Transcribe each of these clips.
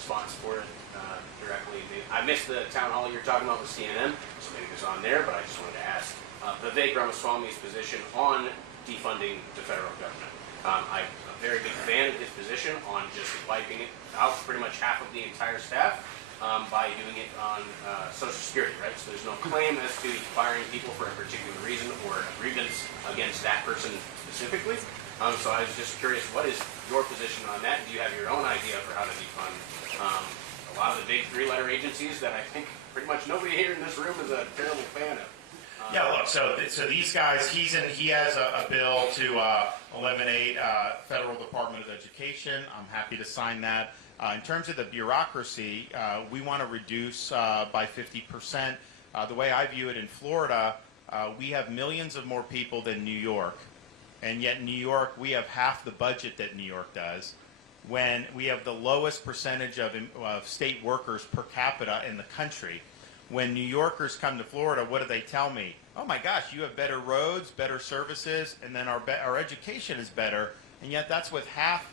response for it directly. I missed the town hall you're talking about with CNN, so maybe it was on there, but I just wanted to ask Vivek Ramaswamy's position on defunding the federal government. I'm a very big fan of his position on just wiping it out pretty much half of the entire staff by doing it on Social Security, right? So there's no claim as to firing people for a particular reason or a grievance against that person specifically. So I was just curious, what is your position on that? Do you have your own idea for how to defund a lot of the big three-letter agencies that I think pretty much nobody here in this room is a terrible fan of? Yeah, look, so these guys, he has a bill to eliminate Federal Department of Education. I'm happy to sign that. In terms of the bureaucracy, we want to reduce by 50%. The way I view it in Florida, we have millions of more people than New York. And yet in New York, we have half the budget that New York does, when we have the lowest percentage of state workers per capita in the country. When New Yorkers come to Florida, what do they tell me? Oh my gosh, you have better roads, better services, and then our education is better, and yet that's with half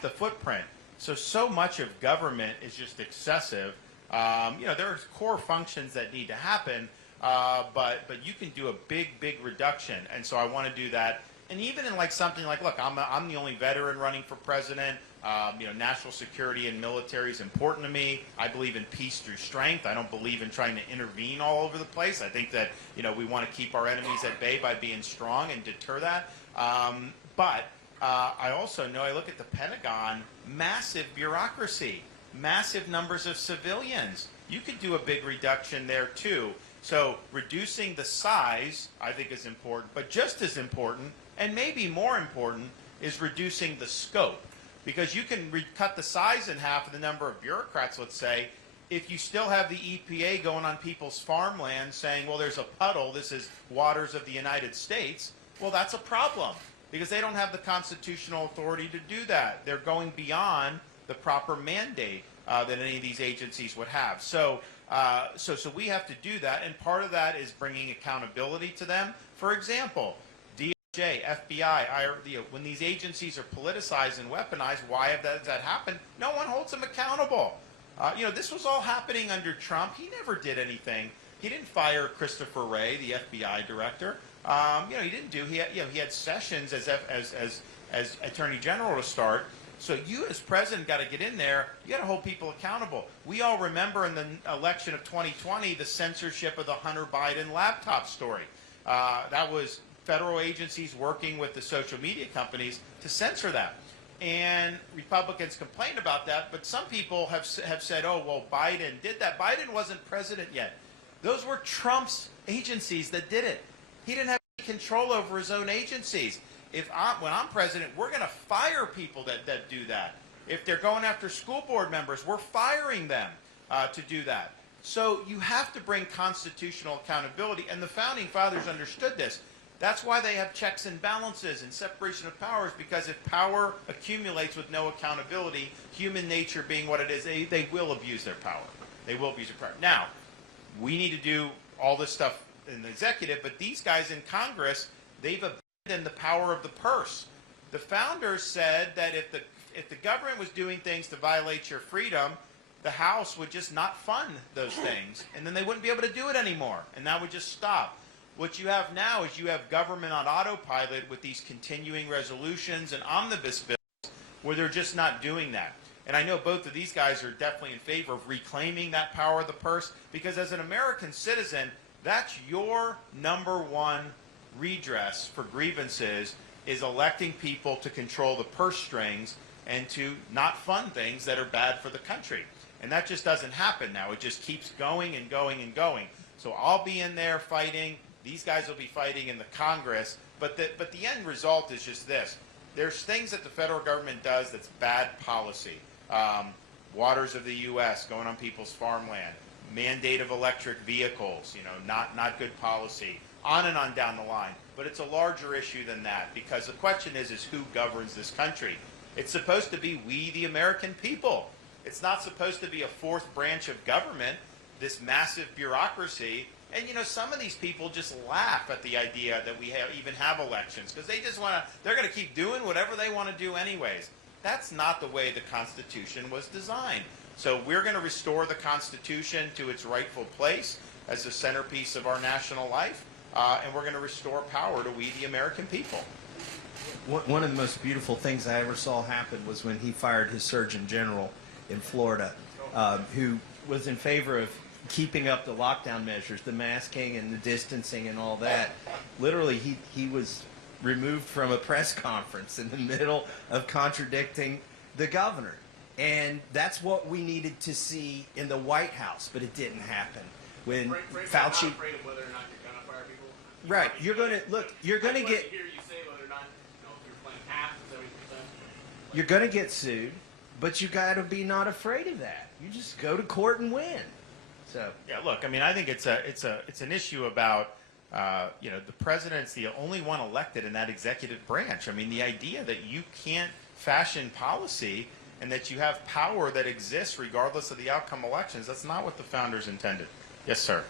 the footprint. So much of government is just excessive. You know, there are core functions that need to happen, but you can do a big reduction, and so I want to do that. And even in like something like, look, I'm the only veteran running for president. You know, national security and military is important to me. I believe in peace through strength. I don't believe in trying to intervene all over the place. I think that, you know, we want to keep our enemies at bay by being strong and deter that. But I also know, I look at the Pentagon, massive bureaucracy, massive numbers of civilians. You could do a big reduction there too. So reducing the size, I think, is important, but just as important, and maybe more important, is reducing the scope. Because you can cut the size in half of the number of bureaucrats, let's say, if you still have the EPA going on people's farmland saying, well, there's a puddle, this is waters of the United States, well, that's a problem, because they don't have the constitutional authority to do that. They're going beyond the proper mandate that any of these agencies would have. So we have to do that, and part of that is bringing accountability to them. For example, DOJ, FBI, when these agencies are politicized and weaponized, why does that happen? No one holds them accountable. You know, this was all happening under Trump. He never did anything. He didn't fire Christopher Wray, the FBI director. You know, he didn't do. He had Sessions as Attorney General to start. So you as president got to get in there. You got to hold people accountable. We all remember in the election of 2020 the censorship of the Hunter Biden laptop story. That was federal agencies working with the social media companies to censor that. And Republicans complained about that, but some people have said, oh, well, Biden did that. Biden wasn't president yet. Those were Trump's agencies that did it. He didn't have any control over his own agencies. When I'm president, we're going to fire people that do that. If they're going after school board members, we're firing them to do that. So you have to bring constitutional accountability, and the Founding Fathers understood this. That's why they have checks and balances and separation of powers, because if power accumulates with no accountability, human nature being what it is, they will abuse their power. They will abuse their power. Now, we need to do all this stuff in the executive, but these guys in Congress, they've abandoned the power of the purse. The founders said that if the government was doing things to violate your freedom, the House would just not fund those things, and then they wouldn't be able to do it anymore, and that would just stop. What you have now is you have government on autopilot with these continuing resolutions and omnibus bills where they're just not doing that. And I know both of these guys are definitely in favor of reclaiming that power of the purse, because as an American citizen, that's your number one redress for grievances, is electing people to control the purse strings and to not fund things that are bad for the country. And that just doesn't happen now. It just keeps going and going and going. So I'll be in there fighting. These guys will be fighting in the Congress, but the end result is just this. There's things that the federal government does that's bad policy. Waters of the U.S. going on people's farmland, mandate of electric vehicles, you know, not good policy, on and on down the line. But it's a larger issue than that, because the question is who governs this country? It's supposed to be we, the American people. It's not supposed to be a fourth branch of government, this massive bureaucracy. And, you know, some of these people just laugh at the idea that we even have elections, because they just want to, they're going to keep doing whatever they want to do anyways. That's not the way the Constitution was designed. So we're going to restore the Constitution to its rightful place as the centerpiece of our national life, and we're going to restore power to we, the American people. One of the most beautiful things I ever saw happen was when he fired his Surgeon General in Florida, who was in favor of keeping up the lockdown measures, the masking and the distancing and all that. Literally, he was removed from a press conference in the middle of contradicting the governor. And that's what we needed to see in the White House, but it didn't happen. When Fauci, Fauci, not afraid of whether or not you're going to fire people. right, you're going to look. You're going to get. Hear you say whether or not, if you're playing half to 70%. You're going to get sued, but you got to be not afraid of that. You just go to court and win. So Yeah, look, I mean, I think it's an issue about the president's the only one elected in that executive branch. I mean, the idea that you can't fashion policy and that you have power that exists regardless of the outcome of elections, that's not what the founders intended. Yes, sir.